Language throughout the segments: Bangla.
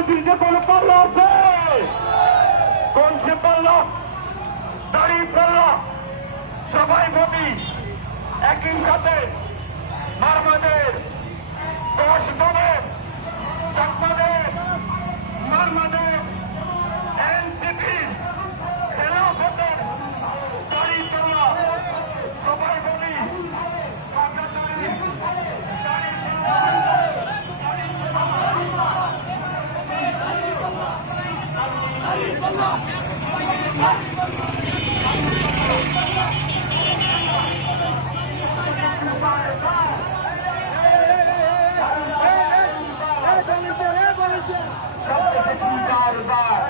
রাজনীতিতে কোন পাল্লা আছে? কোন সে পাল্লা? দাঁড়িয়ে পাল্লা। সবাই ভাবি একই সাথে মারমাদের 10 দলের চাকমাদের মারমাদের এনসিপি খেলাফতের দাঁড়িয়ে পাল্লা। সবাই ভাবি সব দেখেছি কারবার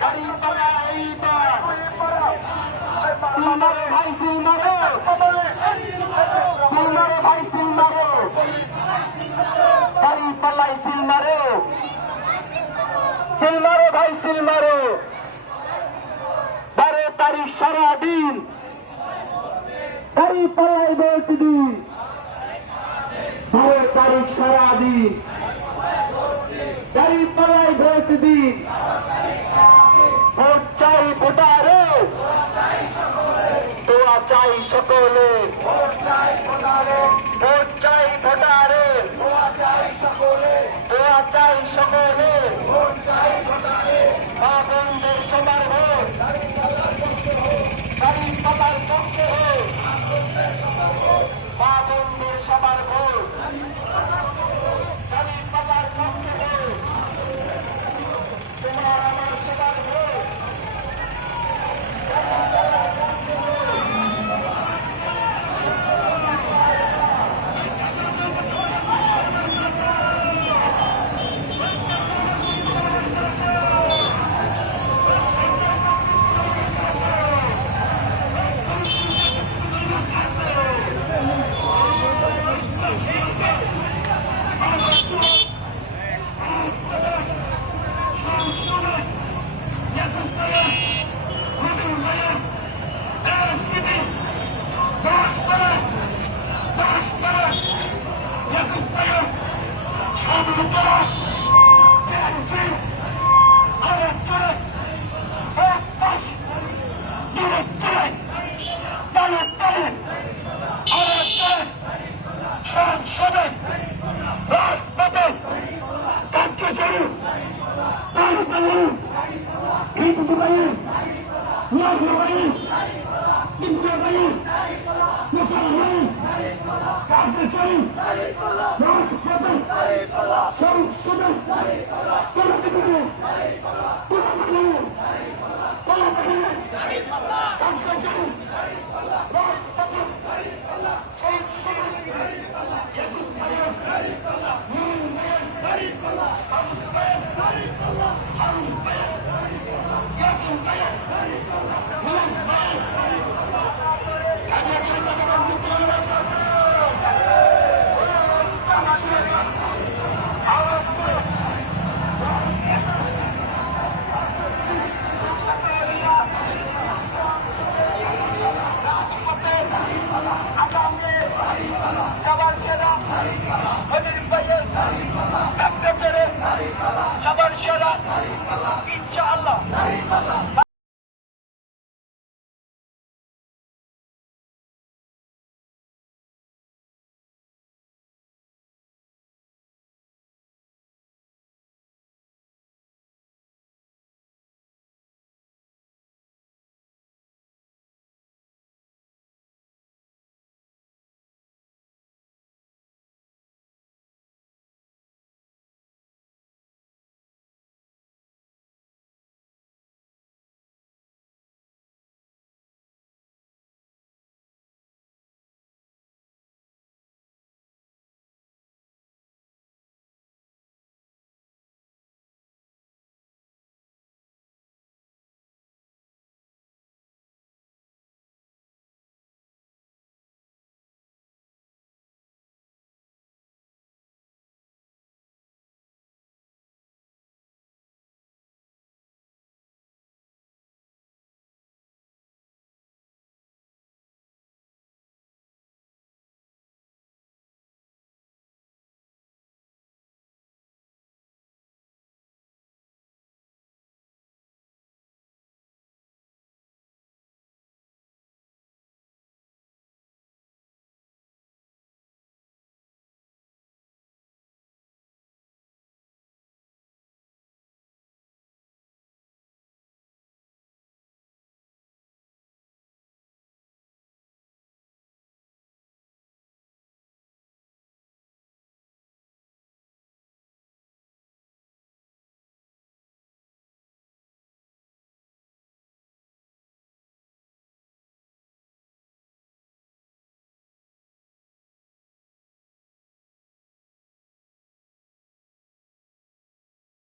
দাঁড়িয়ে পাল্লা এইবার সিলমারো ভাই সিলমারো সিলমারো ভাই সিলমারো দাঁড়িয়ে পাল্লাই সিলমারো সিলমারো ভাই সিলমারো 12 তারিখ সারাদিন দাঁড়িয়ে পাল্লাই ভোট দিন 12 তারিখ সারাদিন দাঁড়িয়ে পাল্লাই ভোট দিন ভোট চাই ভোটারে দোয়া চাই সকলে ভোট চাই ভোটারে দোয়া চাই সকলে মা বোনদের সবার ভোট দাঁড়িয়ে পাল্লার পক্ষে হোক মা বোনদের সবার ভোট দাঁড়িয়ে পাল্লার পক্ষে হোক তোমার আমার সবার ভোট সংসদে রাজপথে কাটতে চাই সবার সেরা ইনশাআল্লাহ